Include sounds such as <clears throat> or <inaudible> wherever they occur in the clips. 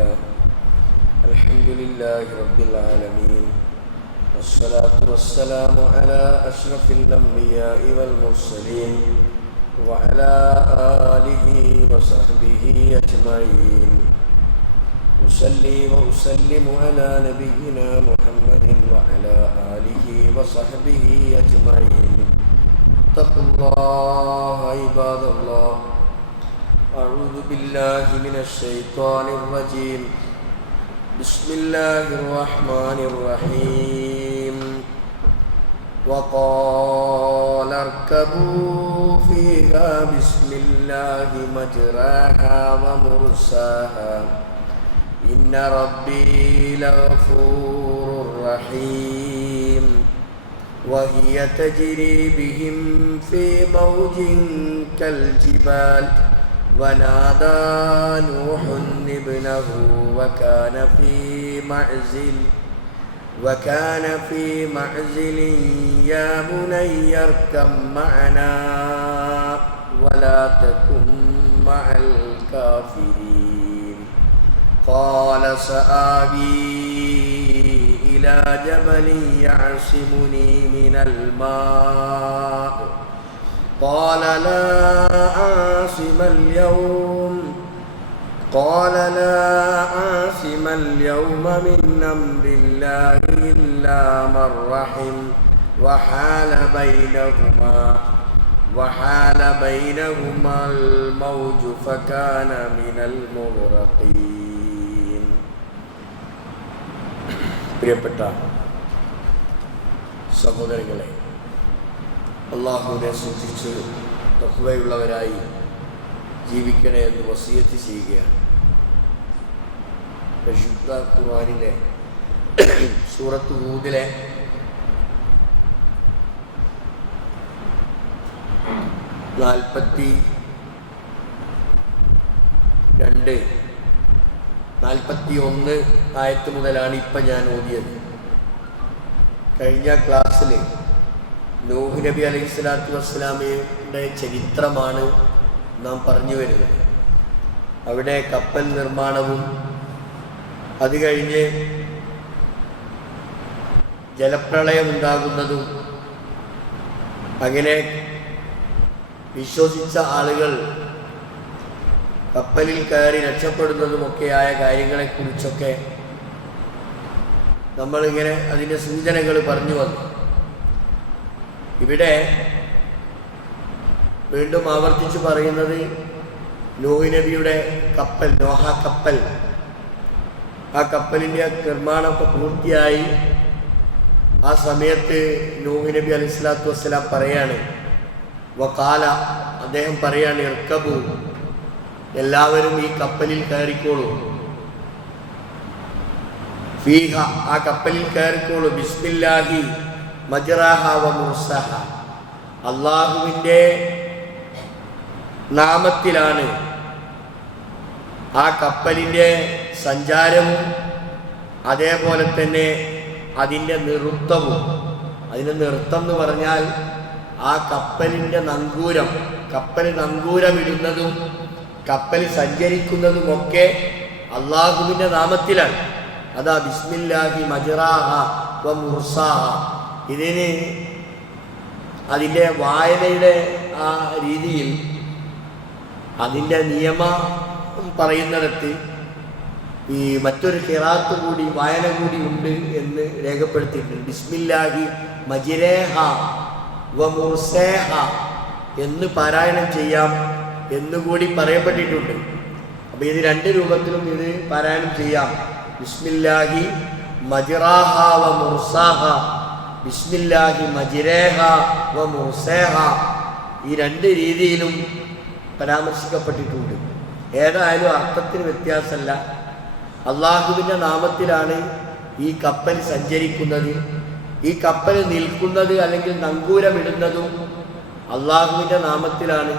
لله. الحمد لله رب العالمين. والصلاة والسلام على أشرف الأنبياء والمرسلين وعلى آله وصحبه أجمعين. أصلي وأسلم على نبينا محمد وعلى آله وصحبه أجمعين. اتقوا الله عباد الله. أعوذ بالله من الشيطان الرجيم. بسم الله الرحمن الرحيم. وقال اركبوا فيها بسم الله مجراها ومرساها. إن ربي لغفور رحيم. وهي تجري بهم في موج كالجبال. ونادى نوح ابنه وكان في معزل وكان في معزل يا بني اركب معنا ولا تكن مع الكافرين. قال سآوي إلى جبل يعصمني من الماء. قال لا عاصم اليوم قال لا عاصم اليوم من أمر الله إلا من رحم وحال بينهما وحال بينهما الموج فكان من المغرقين <clears throat> പ്രിയപ്പെട്ട സഹോദരങ്ങളെ അള്ളാഹുവിനെ സൂക്ഷിച്ച് തഹ്വയുള്ളവരായി ജീവിക്കണേ എന്ന് വസീയത്ത് ചെയ്യുകയാണ്. പരിശുദ്ധ ഖുർആനിലെ സൂറത്ത് മൂന്നിലെ നാൽപ്പത്തി രണ്ട് നാൽപ്പത്തി ഒന്ന് ആയത്ത് മുതലാണ് ഇപ്പം ഞാൻ ഓതിയത്. കഴിഞ്ഞ ക്ലാസ്സിൽ നൂഹ് നബി അലൈഹി സ്വലാത്തു വസ്സലാമയുടെ ചരിത്രമാണ് നാം പറഞ്ഞു വരുന്നത്. അവിടെ കപ്പൽ നിർമ്മാണവും അത് കഴിഞ്ഞ് ജലപ്രളയം ഉണ്ടാകുന്നതും അങ്ങനെ വിശ്വസിച്ച ആളുകൾ കപ്പലിൽ കയറി രക്ഷപ്പെടുന്നതുമൊക്കെയായ കാര്യങ്ങളെക്കുറിച്ചൊക്കെ നമ്മളിങ്ങനെ അതിന്റെ സൂചനകൾ പറഞ്ഞു വന്നു. ഇവിടെ വീണ്ടും ആവർത്തിച്ച് പറയുന്നത് നോഹിനബിയുടെ കപ്പൽ നോഹ കപ്പൽ. ആ കപ്പലിന്റെ നിർമ്മാണമൊക്കെ പൂർത്തിയായി. ആ സമയത്ത് നോഹിനബി നബി സ്വലാത്തു വസ്സലാം പറയാണ് വക്കാല അദ്ദേഹം പറയാണ് ഇർക്കബു എല്ലാവരും ഈ കപ്പലിൽ കയറിക്കോളൂ. ഫീഹ ആ കപ്പലിൽ കയറിക്കോളൂ. ബിസ്മില്ലാഹി അള്ളാഹുവിന്റെ നാമത്തിലാണ് ആ കപ്പലിന്റെ സഞ്ചാരവും അതേപോലെ തന്നെ അതിന്റെ നൃത്തവും. അതിന്റെ നൃത്തം എന്ന് പറഞ്ഞാൽ ആ കപ്പലിന്റെ നങ്കൂരം കപ്പൽ നങ്കൂരമിടുന്നതും കപ്പൽ സഞ്ചരിക്കുന്നതുമൊക്കെ അള്ളാഹുവിന്റെ നാമത്തിലാണ്. അതാ ബിസ്മില്ലാഹി മജറാഹ വ മുർസാഹ. ഇതിന് അതിന്റെ വായനയുടെ ആ രീതിയിൽ അതിന്റെ നിയമം പറയുന്നിടത്ത് ഈ മറ്റൊരു ഖിറാത്ത് കൂടി വായന കൂടി ഉണ്ട് എന്ന് രേഖപ്പെടുത്തിയിട്ടുണ്ട്. ബിസ്മില്ലാഹി മജിരേഹ വ മുർസേഹ എന്ന് പാരായണം ചെയ്യാം എന്നുകൂടി പറയപ്പെട്ടിട്ടുണ്ട്. അപ്പോൾ ഇത് രണ്ട് രൂപത്തിലും ഇത് പാരായണം ചെയ്യാം. ബിസ്മില്ലാഹി മജിറാഹ വ മുർസാഹ ബിസ്മില്ലാഹി മജിരേഹ വ മുർസേഹ ഈ രണ്ട് രീതിയിലും പരാമർശിക്കപ്പെട്ടിട്ടുണ്ട്. ഏതായാലും അർത്ഥത്തിന് വ്യത്യാസമല്ല. അള്ളാഹുവിന്റെ നാമത്തിലാണ് ഈ കപ്പൽ സഞ്ചരിക്കുന്നത്. ഈ കപ്പൽ നിൽക്കുന്നത് അല്ലെങ്കിൽ നങ്കൂരമിടുന്നതും അള്ളാഹുവിന്റെ നാമത്തിലാണ്.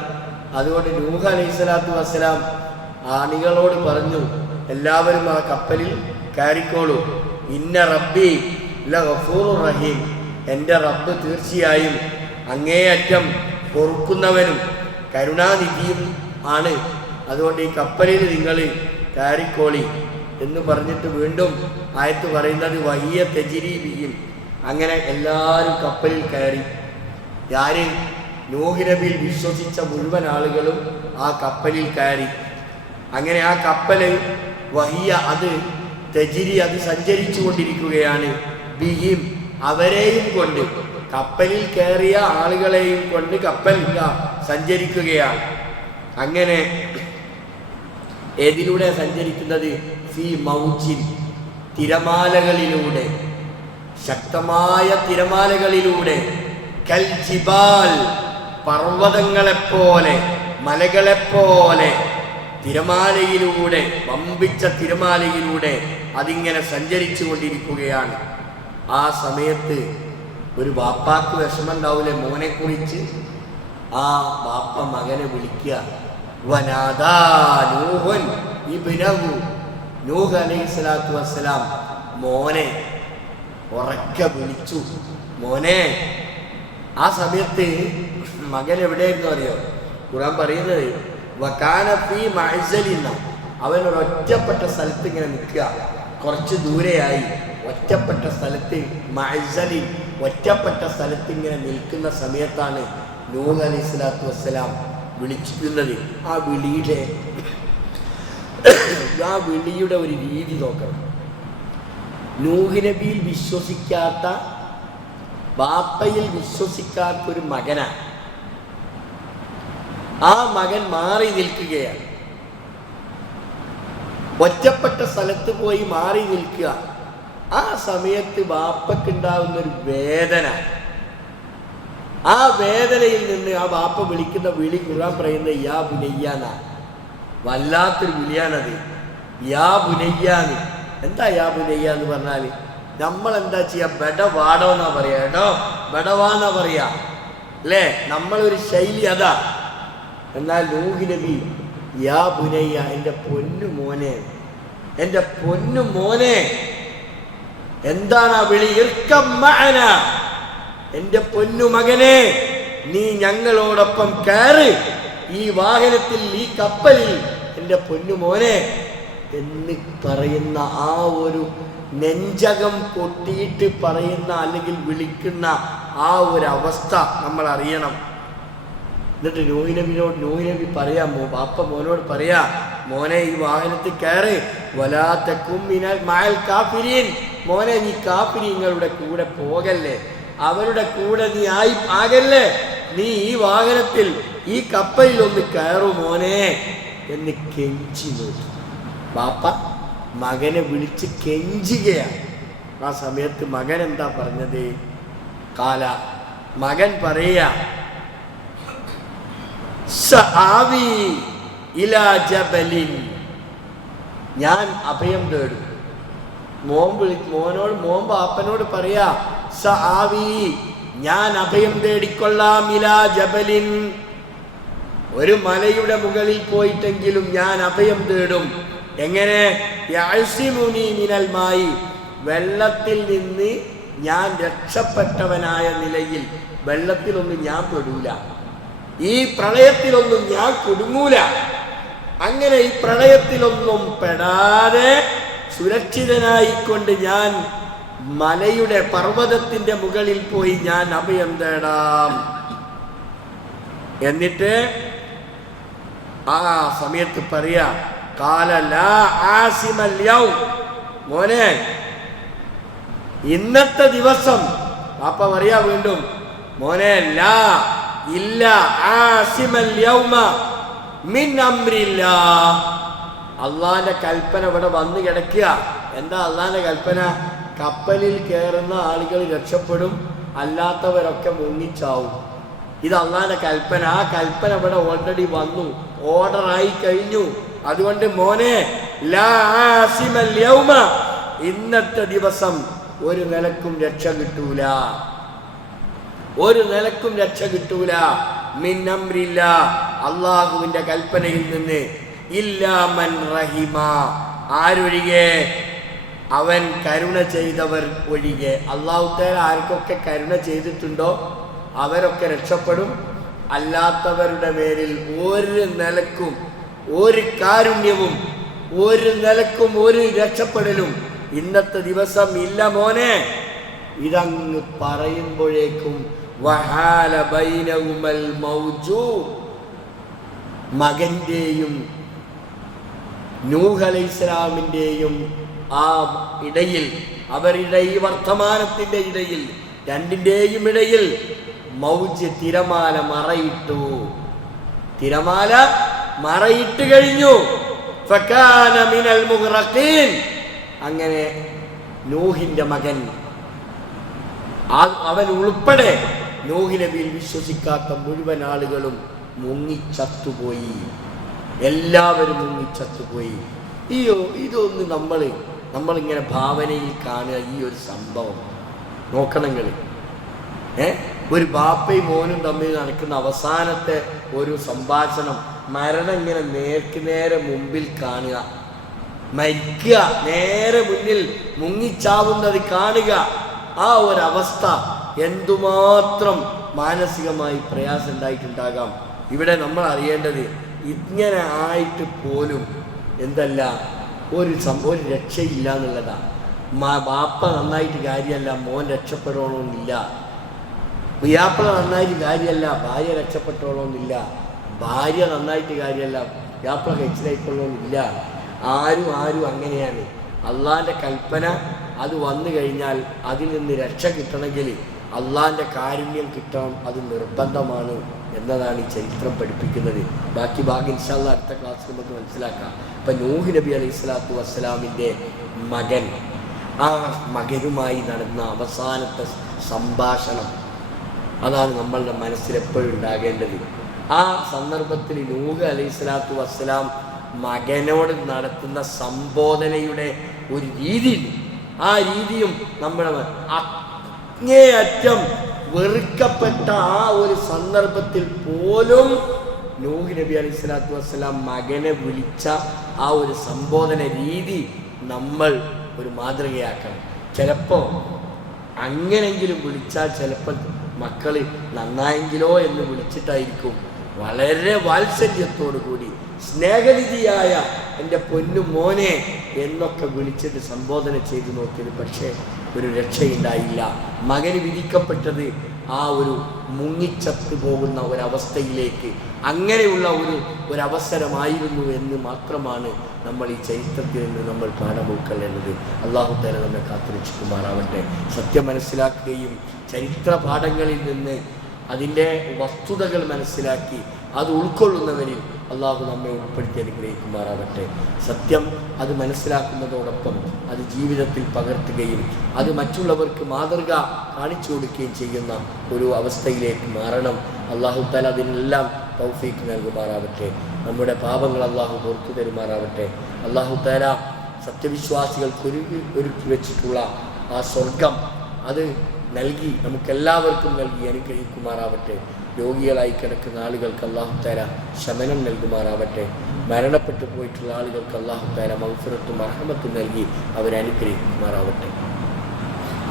അതുകൊണ്ട് നൂഹ് അലൈഹി സ്വലാത്തു വസ്സലാം ആണികളോട് പറഞ്ഞു എല്ലാവരും ആ കപ്പലിൽ കയറിക്കോളൂ. ഇന്ന റബ്ബി ലഫൂർ റഹീം എന്റെ റബ്ബ് തീർച്ചയായും അങ്ങേയറ്റം പൊറുക്കുന്നവനും കരുണാനിധിയും ആണ്. അതുകൊണ്ട് ഈ കപ്പലിൽ നിങ്ങൾ കയറിക്കോളി എന്ന് പറഞ്ഞിട്ട് വീണ്ടും ആയത്ത് പറയുന്നത് വലിയ തെജിരീബിയും അങ്ങനെ എല്ലാവരും കപ്പലിൽ കയറി. ആര് നൂഹ് നബിയിൽ വിശ്വസിച്ച മുഴുവൻ ആളുകളും ആ കപ്പലിൽ കയറി. അങ്ങനെ ആ കപ്പൽ വഹിയ അത് തെജിരി അത് സഞ്ചരിച്ചു കൊണ്ടിരിക്കുകയാണ് ബിഹിം അവരെയും കൊണ്ട് കപ്പലിൽ കയറിയ ആളുകളെയും കൊണ്ട് കപ്പൽ സഞ്ചരിക്കുകയാണ്. അങ്ങനെ ഏതിലൂടെ സഞ്ചരിക്കുന്നത്? സി മൗജിൻ തിരമാലകളിലൂടെ ശക്തമായ തിരമാലകളിലൂടെ. കൽജിബാൽ പർവതങ്ങളെപ്പോലെ മലകളെപ്പോലെ തിരമാലയിലൂടെ വമ്പിച്ച തിരമാലയിലൂടെ അതിങ്ങനെ സഞ്ചരിച്ചു കൊണ്ടിരിക്കുകയാണ് ആ സമയത്ത് ഒരു വാപ്പാക്ക് വിഷമം ഉണ്ടാവില്ലേ മോനെ കുറിച്ച്. ആ വാപ്പ മകനെ വിളിക്കുക. വനാദാനൂഹൻ ഇബ്നഹു. നൂഹ് അലൈഹി സ്വലാത്തു വസ്സലാം മോനെ ഉറക്കെ വിളിച്ചു. മോനെ ആ സമയത്ത് മകൻ എവിടെയായിരുന്നു അറിയോ? ഖുറാൻ പറയുന്നത് വക്കാന ഫീ മഅ്സലിന്ന അവൻ ഒരു ഒറ്റപ്പെട്ട സ്ഥലത്ത് ഇങ്ങനെ നിൽക്കുക. കുറച്ച് ദൂരെയായി ഒറ്റപ്പെട്ട സ്ഥലത്ത് മഴസലി ഒറ്റപ്പെട്ട സ്ഥലത്ത് ഇങ്ങനെ നിൽക്കുന്ന സമയത്താണ് നൂഹ് അലൈഹി സ്വലാത്തു വസ്സലാം വിളിച്ചിരുന്നത്. ആ വിളിയുടെ <coughs> ആ വിളിയുടെ ഒരു രീതി നോക്കണം. നൂഹ് നബിയിൽ വിശ്വസിക്കാത്ത ബാപ്പയിൽ വിശ്വസിക്കാത്ത ഒരു മകനാണ് ആ മകൻ മാറി നിൽക്കുകയാണ്. ഒറ്റപ്പെട്ട സ്ഥലത്ത് പോയി മാറി നിൽക്കുക. ആ സമയത്ത് ബാപ്പക്കുണ്ടാവുന്ന ഒരു വേദന. ആ വേദനയിൽ നിന്ന് ആ ബാപ്പ വിളിക്കുന്ന വിളി ഖുർആൻ പറയുന്ന യാ ബുനയ്യാന. വല്ലാത്തൊരു വിളിയാണത്. യാ ബുനയ്യാന്ന് എന്താ യാ ബുനയ്യ എന്ന് പറഞ്ഞാൽ നമ്മൾ എന്താ ചെയ്യാ? ബെടവാടോ എന്നാ പറയാ കേട്ടോ. ബെടവാന്നാ പറയാ. അല്ലേ? നമ്മളൊരു ശൈലി അതാ. എന്നാൽ നൂഹി നബി യാ ബുനയ്യ എന്റെ പൊന്നു മോനെ. എന്റെ പൊന്നു മോനെ. എന്താണ് ആ വിളി? ഇർക്കം എന്റെ പൊന്നു മകനെ നീ ഞങ്ങളോടൊപ്പം കയറ്. ഈ വാഹനത്തിൽ ഈ കപ്പലിൽ എന്റെ പൊന്നു മോനെ എന്ന് പറയുന്ന ആ ഒരു നെഞ്ചകം പൊട്ടിയിട്ട് പറയുന്ന അല്ലെങ്കിൽ വിളിക്കുന്ന ആ ഒരു അവസ്ഥ നമ്മൾ അറിയണം എന്നിട്ട് നൂഹി നബിനോട് പറയാ മോ ബാപ്പ മോനോട് പറയാ മോനെ ഈ വാഹനത്തിൽ കയറി. വലാത്തക്കും മിനൽ മായൽ കാപ്പിരിയൻ മോനെ നീ കാഫിരീങ്ങളുടെ കൂടെ പോകല്ലേ? അവരുടെ കൂടെ നീ ആയി ആകല്ലേ? നീ ഈ വാഹനത്തിൽ ഈ കപ്പലിൽ ഒന്ന് കയറു മോനെ. എന്ന് കെഞ്ചി നോക്കി. ബാപ്പ മകനെ വിളിച്ച് കെഞ്ചുകയാണ്. ആ സമയത്ത് മകൻ എന്താ പറഞ്ഞത്? കാല മകൻ പറയാ ജബലിൻ ഞാൻ അഭയം തേടും. വിളി മോനോട് മോൻ ബാപ്പനോട് പറയാ സആവി ഞാൻ അഭയം തേടിക്കൊള്ളാം ഇലാ ജബലിൻ. ഒരു മലയുടെ മുകളിൽ പോയിട്ടെങ്കിലും ഞാൻ അഭയം തേടും. എങ്ങനെ? മിനൽ മായി. വെള്ളത്തിൽ നിന്ന് ഞാൻ രക്ഷപ്പെട്ടവനായ നിലയിൽ വെള്ളത്തിലൊന്നും ഞാൻ പെടൂല. ഈ പ്രളയത്തിലൊന്നും ഞാൻ കുടുങ്ങൂല അങ്ങനെ ഈ പ്രളയത്തിലൊന്നും പെടാതെ സുരക്ഷിതനായിക്കൊണ്ട് ഞാൻ മലയുടെ പർവതത്തിന്റെ മുകളിൽ പോയി ഞാൻ അഭയം തേടാം എന്നിട്ട് ആ സമയത്ത് പറയാ. മോനെ ഇന്നത്തെ ദിവസം പാപ്പ പറയാ വീണ്ടും മോനെ ലാ ഇല്ല. ആസിമൽ യൗമ അള്ളാന്റെ കൽപ്പന ഇവിടെ വന്നു കിടക്കുക. എന്താ അള്ളാന്റെ കൽപ്പന? കപ്പലിൽ കയറുന്ന ആളുകൾ രക്ഷപ്പെടും അല്ലാത്തവരൊക്കെ മുങ്ങിച്ചാവും. ഇത് അള്ളാന്റെ കൽപ്പന. ആ കൽപ്പന ഇവിടെ ഓൾറെഡി വന്നു. ഓർഡർ ആയി കഴിഞ്ഞു. അതുകൊണ്ട് മോനെ ഇന്നത്തെ ദിവസം ഒരു നിലക്കും രക്ഷ കിട്ടൂല. ഒരു നിലക്കും രക്ഷ കിട്ടൂല. മിന്നമ്രില്ല അള്ളാഹുവിന്റെ കൽപ്പനയിൽ നിന്ന്. ഇല്ലാമൻ റഹിമ ആരൊഴികെ? അവൻ കരുണ ചെയ്തവർ ഒഴികെ. അള്ളാഹുത്തേൽ ആർക്കൊക്കെ കരുണ ചെയ്തിട്ടുണ്ടോ? അവരൊക്കെ രക്ഷപ്പെടും. അല്ലാത്തവരുടെ പേരിൽ ഒരു നിലക്കും ഒരു കാരുണ്യവും ഒരു നിലക്കും ഒരു രക്ഷപ്പെടലും ഇന്നത്തെ ദിവസം ഇല്ല മോനെ. ഇതങ്ങ് പറയുമ്പോഴേക്കും മകന്റെയും നൂഹ് അലൈഹി ഇസ്ലാമിന്റെയും ആ ഇടയിൽ അവരുടെ ഈ വർത്തമാനത്തിന്റെ ഇടയിൽ രണ്ടിന്റെയും ഇടയിൽ മൗജ് തിരമാല മറയിട്ടു. തിരമാല മറയിട്ട് കഴിഞ്ഞു. അങ്ങനെ നൂഹിന്റെ മകൻ അവൻ ഉൾപ്പെടെ നൂഹി നബിയിൽ വിശ്വസിക്കാത്ത മുഴുവൻ ആളുകളും മുങ്ങിച്ചത്തുപോയി. എല്ലാവരും മുങ്ങിച്ചത്തുപോയി. ഈ ഇതൊന്ന് നമ്മൾ നമ്മളിങ്ങനെ ഭാവനയിൽ കാണുക ഈ ഒരു സംഭവം. നോക്കണങ്ങൾ ഏ? ഒരു ബാപ്പയും മോനും തമ്മിൽ നടക്കുന്ന അവസാനത്തെ ഒരു സംഭാഷണം മരണം ഇങ്ങനെ നേർക്ക് നേരെ മുമ്പിൽ കാണുക. മരിക്കുക നേരെ മുന്നിൽ മുങ്ങിച്ചാവുന്നത് കാണുക. ആ ഒരവസ്ഥ എന്തുമാത്രം മാനസികമായി പ്രയാസം ഉണ്ടായിട്ടുണ്ടാകാം ഇവിടെ നമ്മൾ അറിയേണ്ടത് ഇങ്ങനെ ആയിട്ട് പോലും എന്തല്ല ഒരു സംഭവം രക്ഷയില്ല എന്നുള്ളതാണ് മാ ബാപ്പ നന്നായിട്ട് കാര്യമല്ല മോൻ രക്ഷപ്പെടണമെന്നില്ല പിയാപ്പിള നന്നായിട്ട് കാര്യമല്ല ഭാര്യ രക്ഷപ്പെട്ടോളമെന്നില്ല ഭാര്യ നന്നായിട്ട് കാര്യമല്ല പിയാപ്പിള കഴിച്ചിലായിക്കൊള്ളണമെന്നില്ല ആരും ആരും അങ്ങനെയാണ്. അള്ളാന്റെ കൽപ്പന അത് വന്നു കഴിഞ്ഞാൽ അതിൽ നിന്ന് രക്ഷ കിട്ടണമെങ്കിൽ അള്ളാന്റെ കാരുണ്യം കിട്ടണം അത് നിർബന്ധമാണ് എന്നതാണ് ഈ ചരിത്രം പഠിപ്പിക്കുന്നത്. ബാക്കി ഭാഗം ഇൻഷാല്ല അടുത്ത ക്ലാസ്സിൽ നമുക്ക് മനസ്സിലാക്കാം. ഇപ്പം നൂഹ് നബി അലൈഹി സ്വലാത്തു വസ്സലാമിന്റെ മകൻ. ആ മകനുമായി നടന്ന അവസാനത്തെ സംഭാഷണം. അതാണ് നമ്മളുടെ മനസ്സിൽ എപ്പോഴും ഉണ്ടാകേണ്ടത്. ആ സന്ദർഭത്തിൽ നൂഹ് അലൈഹി സ്വലാത്തു വസ്സലാം മകനോട് നടത്തുന്ന സംബോധനയുടെ ഒരു രീതിയിൽ ആ രീതിയും നമ്മുടെ അങ്ങേയറ്റം വെറുക്കപ്പെട്ട ആ ഒരു സന്ദർഭത്തിൽ പോലും നൂഹ് നബി അലൈഹി സ്വലാത്തു വസ്സലാം മകനെ വിളിച്ച ആ ഒരു സംബോധന രീതി നമ്മൾ ഒരു മാതൃകയാക്കണം. ചിലപ്പോൾ അങ്ങനെങ്കിലും വിളിച്ചാൽ ചിലപ്പോൾ മക്കൾ നന്നായെങ്കിലോ എന്ന് വിളിച്ചിട്ടായിരിക്കും. വളരെ വാത്സല്യത്തോടു കൂടി സ്നേഹനിധിയായ എന്റെ പൊന്നു മോനെ എന്നൊക്കെ വിളിച്ചിട്ട് സംബോധന ചെയ്തു നോക്കിയത്. പക്ഷേ ഒരു രക്ഷയുണ്ടായില്ല. മകന് വിധിക്കപ്പെട്ടത് ആ ഒരു മുങ്ങിച്ചത്തു പോകുന്ന ഒരവസ്ഥയിലേക്ക് അങ്ങനെയുള്ള ഒരു ഒരവസരമായിരുന്നു എന്ന് മാത്രമാണ് നമ്മൾ ഈ ചരിത്രത്തിൽ നിന്ന് നമ്മൾ പാഠം ഉൾക്കൊള്ളേണ്ടത് അള്ളാഹു തല നമ്മെ കാത്തുരക്ഷിക്കുമാറാവട്ടെ. സത്യം മനസ്സിലാക്കുകയും ചരിത്ര പാഠങ്ങളിൽ നിന്ന് അതിന്റെ വസ്തുതകൾ മനസ്സിലാക്കി അത് ഉൾക്കൊള്ളുന്നവരിൽ അള്ളാഹു നമ്മെ ഉൾപ്പെടുത്തി അനുഗ്രഹിക്കുമാറാവട്ടെ. സത്യം അത് മനസ്സിലാക്കുന്നതോടൊപ്പം അത് ജീവിതത്തിൽ പകർത്തുകയും അത് മറ്റുള്ളവർക്ക് മാതൃക കാണിച്ചു കൊടുക്കുകയും ചെയ്യുന്ന ഒരു അവസ്ഥയിലേക്ക് മാറണം. അള്ളാഹു താല അതിനെല്ലാം തൗഫീക്ക് നൽകുമാറാവട്ടെ. നമ്മുടെ പാപങ്ങൾ അള്ളാഹു പുറത്തു തരുമാറാവട്ടെ. അള്ളാഹു താല സത്യവിശ്വാസികൾക്ക് ഒരുക്കി ഒരുക്കി വെച്ചിട്ടുള്ള ആ സ്വർഗം അത് നൽകി നമുക്കെല്ലാവർക്കും നൽകി അനുഗ്രഹിക്കുമാറാവട്ടെ രോഗികളായി കിടക്കുന്ന ആളുകൾക്ക് അള്ളാഹു താല ശമനം നൽകുമാറാവട്ടെ മരണപ്പെട്ടു പോയിട്ടുള്ള ആളുകൾക്ക് അള്ളാഹു താല മൗഫിറത്തും അർഹമത്തും നൽകി അവരെ അനുഗ്രഹിക്കുമാറാവട്ടെ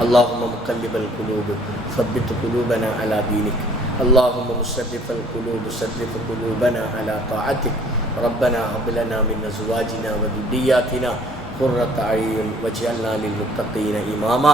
اللهم مقلب القلوب ثبت قلوبنا على دينك اللهم مصرف القلوب صرف قلوبنا على طاعتك ربنا هب لنا من ازواجنا وذرياتنا قرة اعين واجعلنا للمتقين اماما